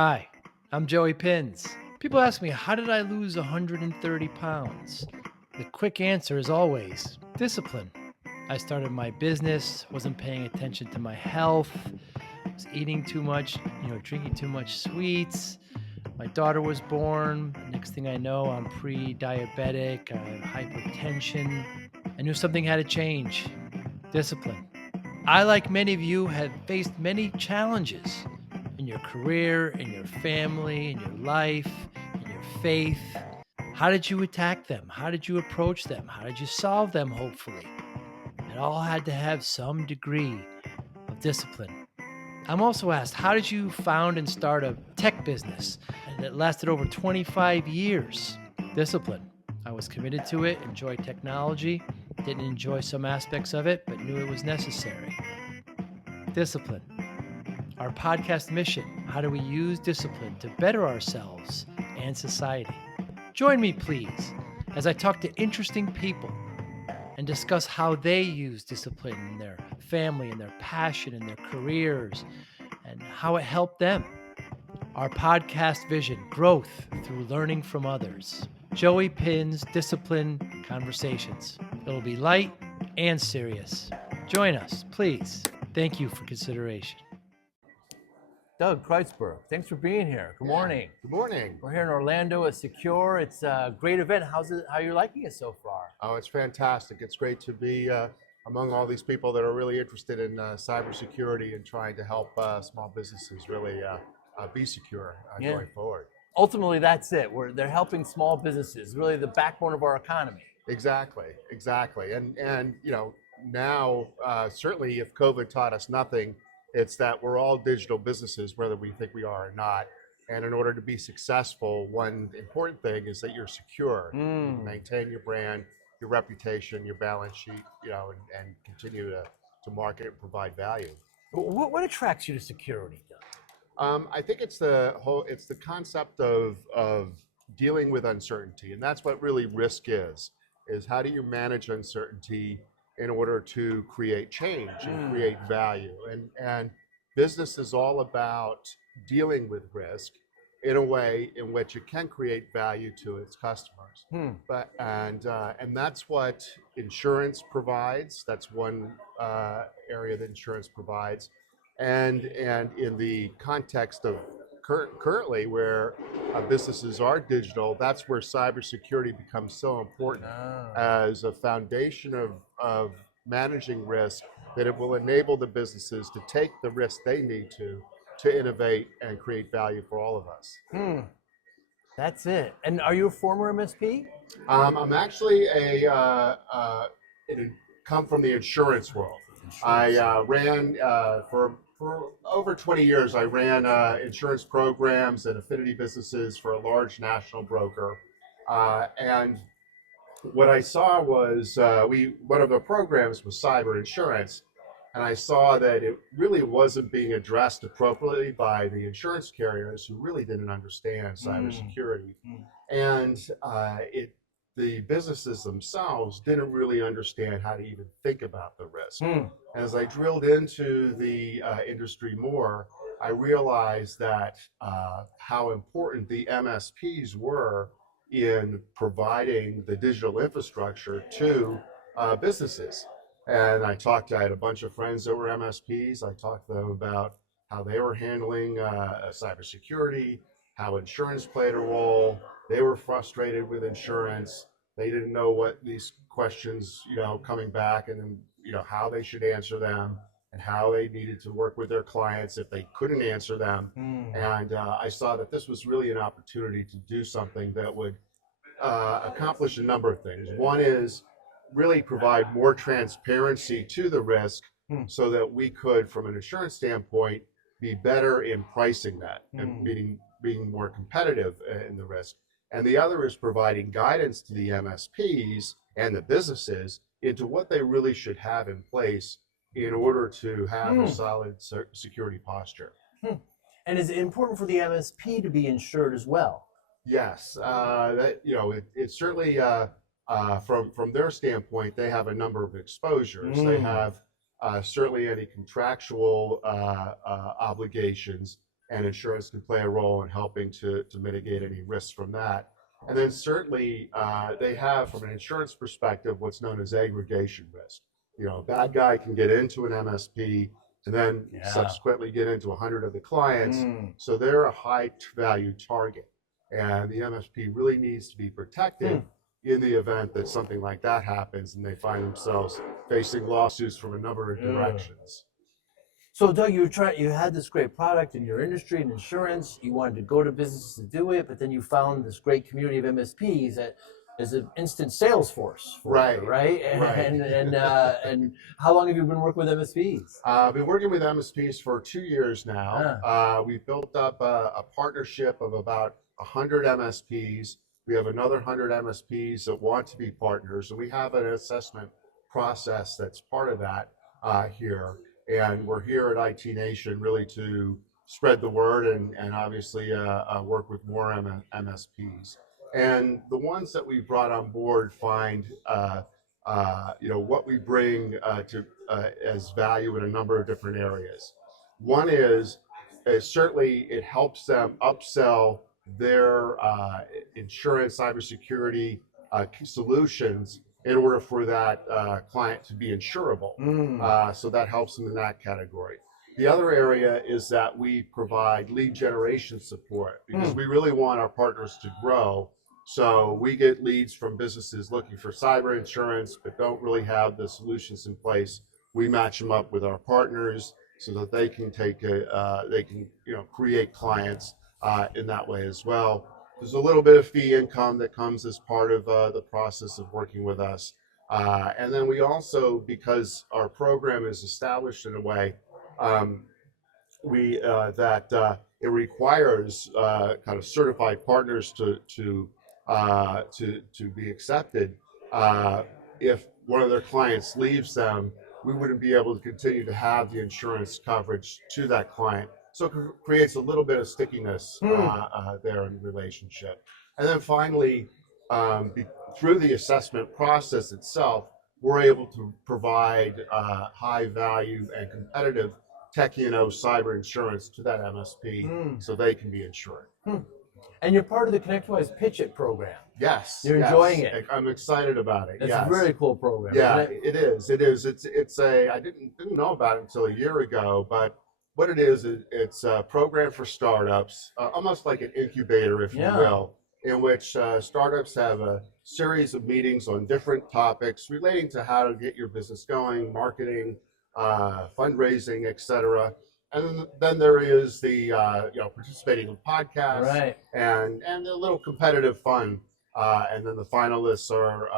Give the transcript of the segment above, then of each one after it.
Hi, I'm Joey Pinz. People ask me, how did I lose 130 pounds? The quick answer is always discipline. I started my business, wasn't paying attention to my health, was eating too much, drinking too much sweets. My daughter was born. Next thing I know, I'm pre-diabetic, I have hypertension. I knew something had to change. Discipline. I, like many of you, have faced many challenges in your career, in your family, in your life, in your faith. How did you attack them? How did you approach them? How did you solve them, hopefully? It all had to have some degree of discipline. I'm also asked, how did you found and start a tech business that lasted over 25 years? Discipline. I was committed to it, enjoyed technology, didn't enjoy some aspects of it, but knew it was necessary. Discipline. Our podcast mission: how do we use discipline to better ourselves and society? Join me, please, as I talk to interesting people and discuss how they use discipline in their family and their passion and their careers and how it helped them. Our podcast vision: growth through learning from others. Joey Pinz Discipline Conversations. It'll be light and serious. Join us, please. Thank you for consideration. Doug Kreitzberg, thanks for being here. Good morning. Good morning. We're here in Orlando at Secure. It's a great event. How are you liking it so far? Oh, it's fantastic. It's great to be among all these people that are really interested in cybersecurity and trying to help small businesses really be secure going forward. Ultimately, that's it. They're helping small businesses, really the backbone of our economy. Exactly. And now certainly if COVID taught us nothing, it's that we're all digital businesses, whether we think we are or not. And in order to be successful, one important thing is that you're secure. You maintain your brand, your reputation, your balance sheet, and continue to market and provide value. What attracts you to security, Doug? I think it's the concept of dealing with uncertainty, and that's what really risk is how do you manage uncertainty in order to create change and create value. And business is all about dealing with risk in a way in which it can create value to its customers. And that's what insurance provides. That's one area that insurance provides. And in the context of currently where businesses are digital, that's where cybersecurity becomes so important as a foundation of managing risk, that it will enable the businesses to take the risk they need to innovate and create value for all of us. That's it. And are you a former MSP? I'm actually come from the insurance world. I ran for over 20 years. I ran insurance programs and affinity businesses for a large national broker. And what I saw was one of the programs was cyber insurance. And I saw that it really wasn't being addressed appropriately by the insurance carriers, who really didn't understand cybersecurity. And the businesses themselves didn't really understand how to even think about the risk. As I drilled into the industry more, I realized that how important the MSPs were in providing the digital infrastructure to businesses. And I had a bunch of friends that were MSPs. I talked to them about how they were handling cybersecurity, how insurance played a role. They were frustrated with insurance. They didn't know what these questions, coming back, and then, how they should answer them, and how they needed to work with their clients if they couldn't answer them. And I saw that this was really an opportunity to do something that would accomplish a number of things. One is really provide more transparency to the risk, so that we could, from an insurance standpoint, be better in pricing that and being more competitive in the risk. And the other is providing guidance to the MSPs and the businesses into what they really should have in place in order to have a solid security posture. And is it important for the MSP to be insured as well? Yes, it's certainly from their standpoint, they have a number of exposures. They have certainly any contractual obligations, and insurance can play a role in helping to mitigate any risks from that. And then certainly they have, from an insurance perspective, what's known as aggregation risk. A bad guy can get into an MSP and then subsequently get into 100 of the clients. So they're a high value target. And the MSP really needs to be protected in the event that something like that happens and they find themselves facing lawsuits from a number of directions. So Doug, you had this great product in your industry and insurance. You wanted to go to businesses to do it, but then you found this great community of MSPs that is an instant sales force for you, right? And how long have you been working with MSPs? I've been working with MSPs for 2 years now. We've built up a partnership of about 100 MSPs. We have another 100 MSPs that want to be partners, and we have an assessment process that's part of that here. And we're here at IT Nation really to spread the word and obviously work with more MSPs. And the ones that we brought on board find what we bring to as value in a number of different areas. One is certainly it helps them upsell their insurance, cybersecurity solutions in order for that client to be insurable. So that helps them in that category. The other area is that we provide lead generation support because we really want our partners to grow. So we get leads from businesses looking for cyber insurance but don't really have the solutions in place. We match them up with our partners so that they can create clients in that way as well. There's a little bit of fee income that comes as part of the process of working with us. And then we also, because our program is established in a way that it requires kind of certified partners to be accepted. If one of their clients leaves them, we wouldn't be able to continue to have the insurance coverage to that client. So it creates a little bit of stickiness there in the relationship. And then finally, through the assessment process itself, we're able to provide high value and competitive tech cyber insurance to that MSP so they can be insured. And you're part of the ConnectWise Pitch It Program. Yes. You're enjoying it. I'm excited about it. It's a very cool program. Yeah, Isn't it? it is. It is. I didn't know about it until a year ago, but what it is, it's a program for startups, almost like an incubator, if you will, in which startups have a series of meetings on different topics relating to how to get your business going, marketing, fundraising, etc. And then there is the participating in podcasts and a little competitive fun. And then the finalists are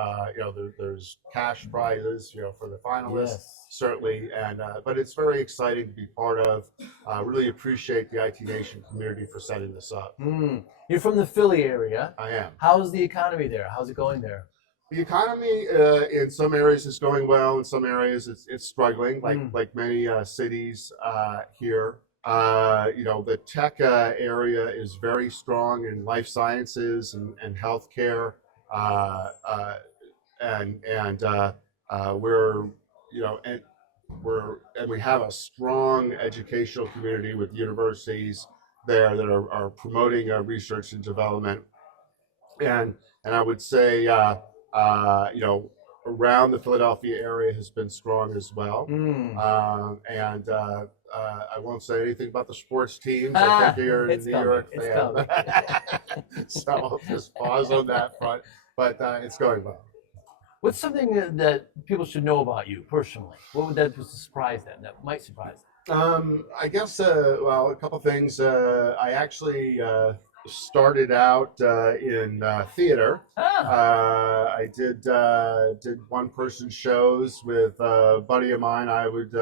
there's cash prizes for the finalists certainly, and but it's very exciting to be part of. Really appreciate the IT Nation community for setting this up. You're from the Philly area. I am. How's the economy there? How's it going there? The economy in some areas is going well. In some areas it's struggling, like many cities here. The tech area is very strong in life sciences and healthcare, we have a strong educational community with universities there that are promoting research and development, and I would say around the Philadelphia area has been strong as well. I won't say anything about the sports teams. I think you're a New York fan. So I'll just pause on that front. But it's going well. What's something that people should know about you personally? What would that surprise them? That might surprise them. I guess, a couple things. I actually started out in theater. I did one-person shows with a buddy of mine. I would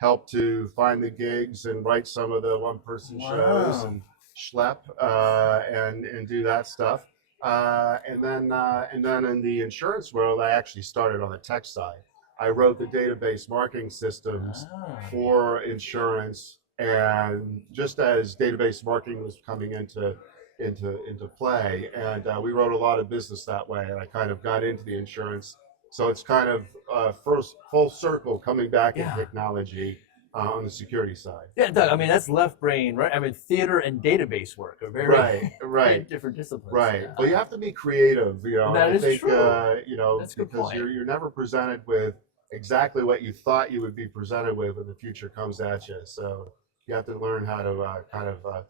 help to find the gigs and write some of the one-person shows and schlep and do that stuff. And then in the insurance world, I actually started on the tech side. I wrote the database marketing systems for insurance, and just as database marketing was coming into play, and we wrote a lot of business that way, and I kind of got into the insurance. So it's kind of first full circle coming back in technology. on the security side. Yeah, Doug, I mean, that's left brain, right? I mean, theater and database work are very, very different disciplines. Right. Well, you have to be creative, That I is think, true. That's a good because point. you're never presented with exactly what you thought you would be presented with when the future comes at you. So you have to learn how to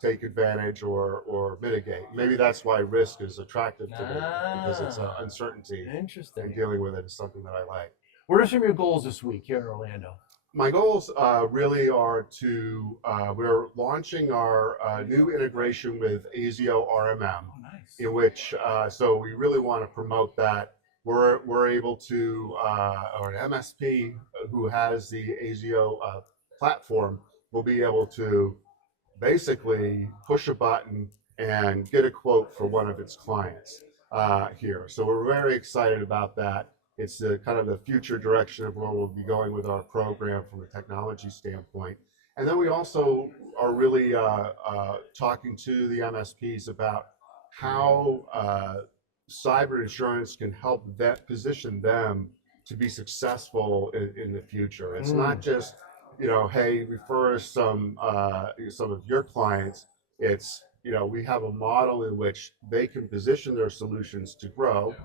take advantage or mitigate. Maybe that's why risk is attractive to me, because it's uncertainty. Interesting. And dealing with it is something that I like. What are some of your goals this week here in Orlando? My goals really are to, we're launching our new integration with ASIO RMM, in which, so we really want to promote that. We're able to, or an MSP who has the ASIO platform will be able to basically push a button and get a quote for one of its clients here. So we're very excited about that. It's the kind of the future direction of where we'll be going with our program from a technology standpoint. And then we also are really talking to the MSPs about how cyber insurance can help position them to be successful in the future. It's not just, hey, refer us some of your clients. It's, we have a model in which they can position their solutions to grow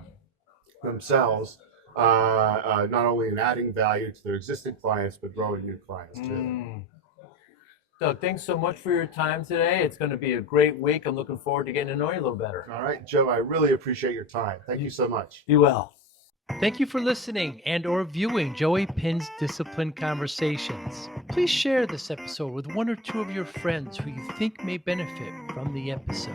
themselves, not only in adding value to their existing clients, but growing new clients too. Doug, thanks so much for your time today. It's going to be a great week. I'm looking forward to getting to know you a little better. All right, Joe, I really appreciate your time. Thank you so much. Be well. Thank you for listening and or viewing Joey Pinz Discipline Conversations. Please share this episode with one or two of your friends who you think may benefit from the episode.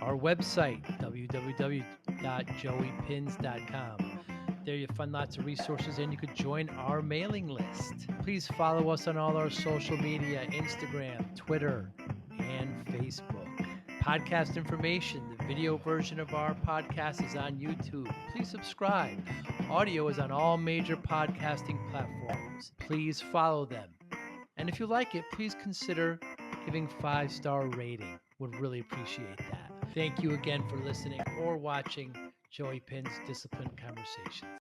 Our website, www.joeypinz.com. There you'll find lots of resources and you could join our mailing list. Please follow us on all our social media, Instagram, Twitter, and Facebook. Podcast information, the video version of our podcast is on YouTube. Please subscribe. Audio is on all major podcasting platforms. Please follow them. And if you like it, please consider giving 5-star rating. Would really appreciate that. Thank you again for listening or watching Joey Pinz Discipline Conversations.